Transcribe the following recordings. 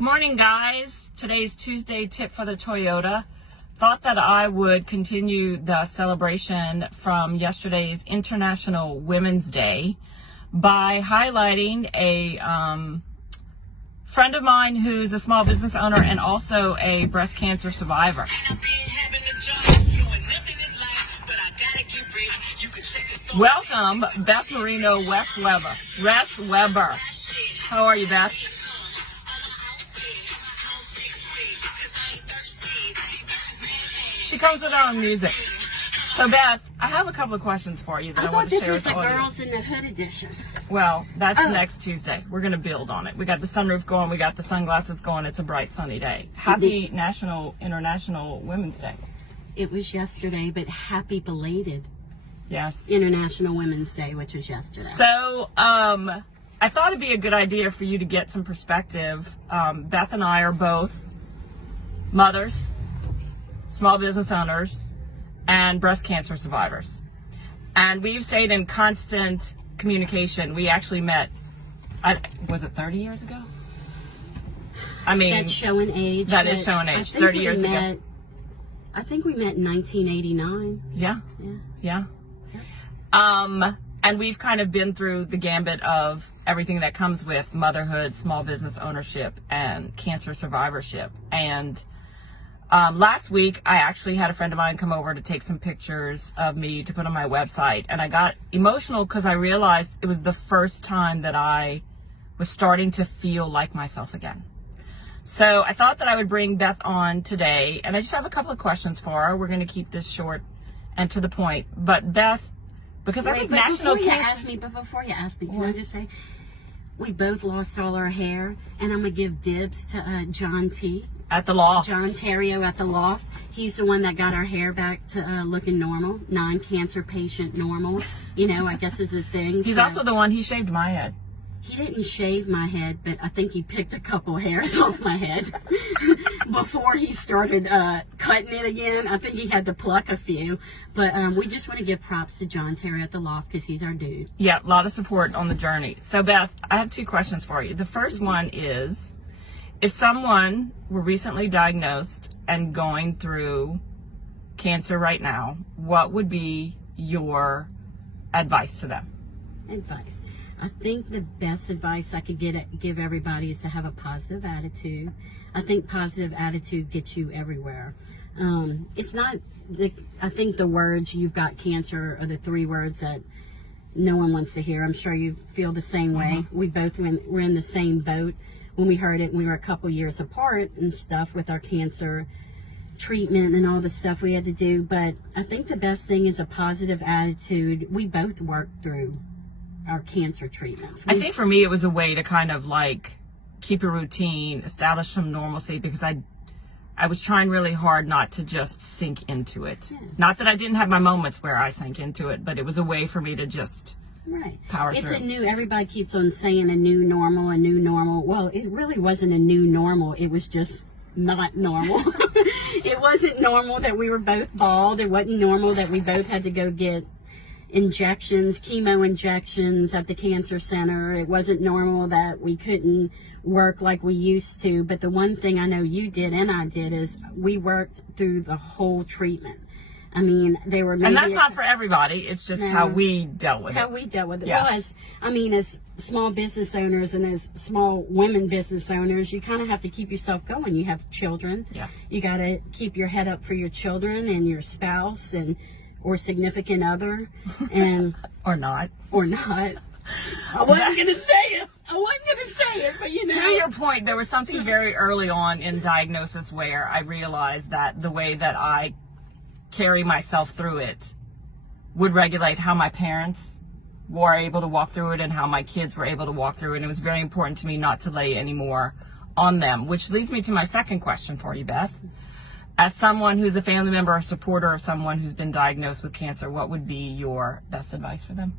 Good morning, guys. Today's Tuesday tip for the Toyota. Thought that I would continue the celebration from yesterday's International Women's Day by highlighting a friend of mine who's a small business owner and also a breast cancer survivor. Welcome, Beth Marino West Weber. How are you, Beth? She comes with her own music. So, Beth, I have a couple of questions for you that I want to share with the audience. I thought this was the Girls in the Hood edition. Well, that's next Tuesday. We're going to build on it. We got the sunroof going. We got the sunglasses going. It's a bright, sunny day. Happy International Women's Day. It was yesterday, but happy belated. Yes. International Women's Day, which was yesterday. So, I thought it'd be a good idea for you to get some perspective. Beth and I are both mothers, small business owners, and breast cancer survivors. And we've stayed in constant communication. We actually met, was it 30 years ago? I mean, that's showing age. That is showing age, 30 years ago. I think we met in 1989. Yeah. And we've kind of been through the gambit of everything that comes with motherhood, small business ownership, and cancer survivorship. And last week, I actually had a friend of mine come over to take some pictures of me to put on my website. And I got emotional because I realized it was the first time that I was starting to feel like myself again. So I thought that I would bring Beth on today. And I just have a couple of questions for her. We're going to keep this short and to the point. But Beth, because I think National Cancer... But before you ask me, can I just say, we both lost all our hair. And I'm going to give dibs to John T. At the loft. John Terrio at the loft. He's the one that got our hair back to looking normal, non-cancer patient normal. You know, I guess is a thing. He's also the one, he shaved my head. He didn't shave my head, but I think he picked a couple hairs off my head before he started cutting it again. I think he had to pluck a few. But we just want to give props to John Terry at the loft because he's our dude. Yeah, a lot of support on the journey. So, Beth, I have two questions for you. The first one is, if someone were recently diagnosed and going through cancer right now, what would be your advice to them? Advice. I think the best advice I could give everybody is to have a positive attitude. I think positive attitude gets you everywhere. It's not, I think the words "you've got cancer" are the three words that no one wants to hear. I'm sure you feel the same way. We both were in the same boat when we heard it. We were a couple years apart and stuff with our cancer treatment and all the stuff we had to do. But I think the best thing is a positive attitude. We both worked through our cancer treatments. I think for me it was a way to kind of like keep a routine, establish some normalcy, because I was trying really hard not to just sink into it. Yeah. Not that I didn't have my moments where I sank into it, but it was a way for me to just power through. It's everybody keeps on saying a new normal. Well, it really wasn't a new normal. It was just not normal. It wasn't normal that we were both bald. It wasn't normal that we both had to go get chemo injections at the cancer center. It wasn't normal that we couldn't work like we used to. But the one thing I know you did and I did is we worked through the whole treatment. I mean, they were... And that's not for everybody. It's just how we dealt with it. How we dealt with it. Yeah. Well, as small business owners and as small women business owners, you kind of have to keep yourself going. You have children. Yeah. You got to keep your head up for your children and your spouse or significant other, and or not. I wasn't gonna say it, but you know. To your point, there was something very early on in diagnosis where I realized that the way that I carry myself through it would regulate how my parents were able to walk through it and how my kids were able to walk through it. And it was very important to me not to lay any more on them, which leads me to my second question for you, Beth. As someone who's a family member or supporter of someone who's been diagnosed with cancer, what would be your best advice for them?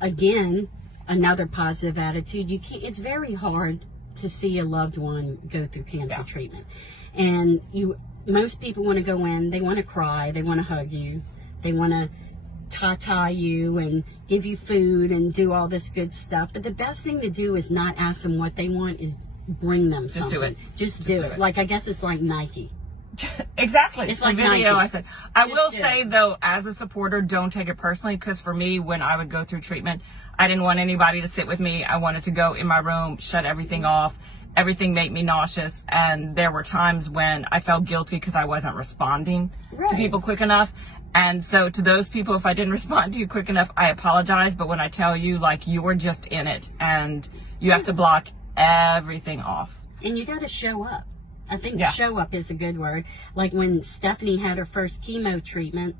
Again, another positive attitude. It's very hard to see a loved one go through cancer treatment. And most people want to go in, they want to cry, they want to hug you, they want to ta-ta you and give you food and do all this good stuff. But the best thing to do is not ask them what they want, is bring them Just something. do it. Just do it. Like, I guess it's like Nike. Exactly. It's The like video Nike. I said. I Just will do say it. though, as a supporter, don't take it personally, because for me, when I would go through treatment, I didn't want anybody to sit with me. I wanted to go in my room, shut everything off. Everything made me nauseous, and there were times when I felt guilty because I wasn't responding to Right. people quick enough. And so to those people, if I didn't respond to you quick enough, I apologize. But when I tell you, like, you were just in it and you have to block everything off. And you got to show up. I think Yeah. show up is a good word. Like when Stephanie had her first chemo treatment,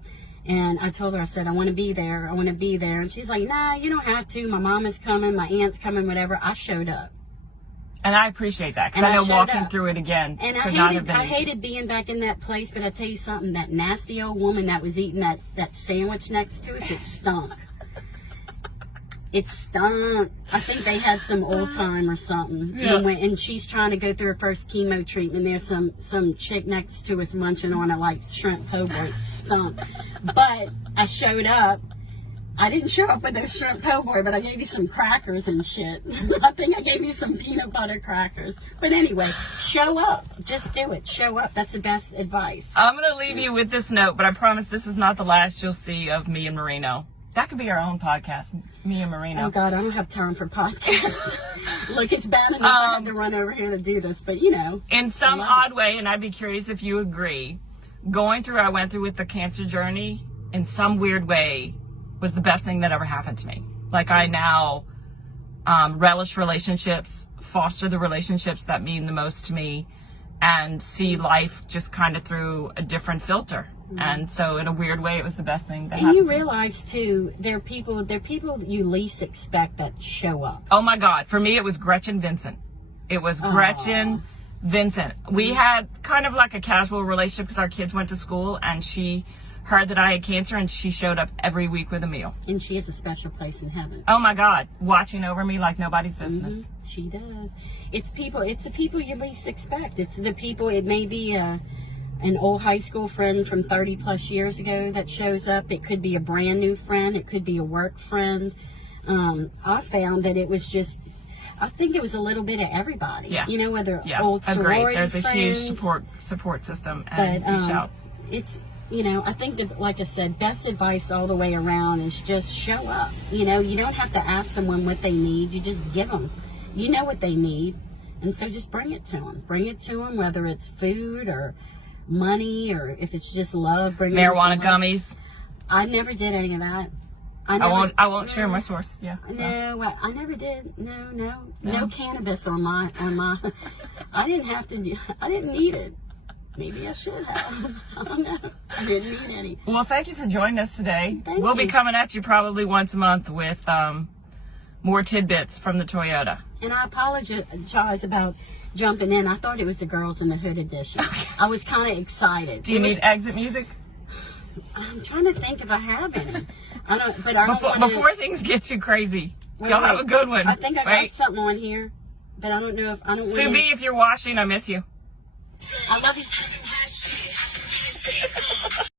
and I told her, I said, I want to be there. I want to be there. And she's like, nah, you don't have to. My mom is coming. My aunt's coming, whatever. I showed up. And I appreciate that, because And I I know showed walking up. through it again And could not have I been easy. hated being back in that place, but I tell you something, that nasty old woman that was eating that sandwich next to us, it stunk. It stunk. I think they had some old time or something. Yeah. And she's trying to go through her first chemo treatment. There's some chick next to us munching on it like shrimp po' boy. It stunk. But I showed up. I didn't show up with those shrimp po' boy, but I gave you some crackers and shit. I think I gave you some peanut butter crackers. But anyway, show up. Just do it. Show up. That's the best advice. I'm going to leave you with this note, but I promise this is not the last you'll see of me and Marino. That could be our own podcast, me and Marino. Oh God, I don't have time for podcasts. Look, it's bad enough I had to run over here to do this, but you know. In some I love odd way, and I'd be curious if you agree, going through what I went through with the cancer journey, in some weird way, was the best thing that ever happened to me. Like, I now relish relationships, foster the relationships that mean the most to me, and see life just kind of through a different filter. And so in a weird way, it was the best thing that And happened you to me. realize too, there are people that you least expect that show up. Oh my God. For me, it was Gretchen Vincent. It was Gretchen Vincent. We had kind of like a casual relationship because our kids went to school, and she heard that I had cancer, and she showed up every week with a meal. And she has a special place in heaven. Oh my God. Watching over me like nobody's business. She does. It's the people you least expect. It's the people, it may be an old high school friend from 30 plus years ago that shows up. It could be a brand new friend. It could be a work friend. I found that it was just, I think it was a little bit of everybody. Yeah. You know, whether Yeah. old sorority Agreed. There's a huge friends, support system, and but reach outs. it's, you know, I think that, like I said, best advice all the way around is just show up. You know, you don't have to ask someone what they need. You just give them. You know what they need, and so just bring it to them. Bring it to them, whether it's food or money, or if it's just love. Bring Marijuana them some love. gummies. I never did any of that. I won't share my source. Yeah. No, I never did. No cannabis on my. I didn't have to. I didn't need it. Maybe I should have. I don't know. I didn't need any. Well, thank you for joining us today. Thank We'll be you. coming at you probably once a month with more tidbits from the Toyota. And I apologize about jumping in. I thought it was the Girls in the Hood edition. I was kind of excited. Do you need exit music? I'm trying to think if I have any. I don't. But I don't want Before things get too crazy, Wait, y'all have wait. a good one. I think I got right? something on here, but I don't know if I don't. Sue B, if you're watching, I miss you. I love you.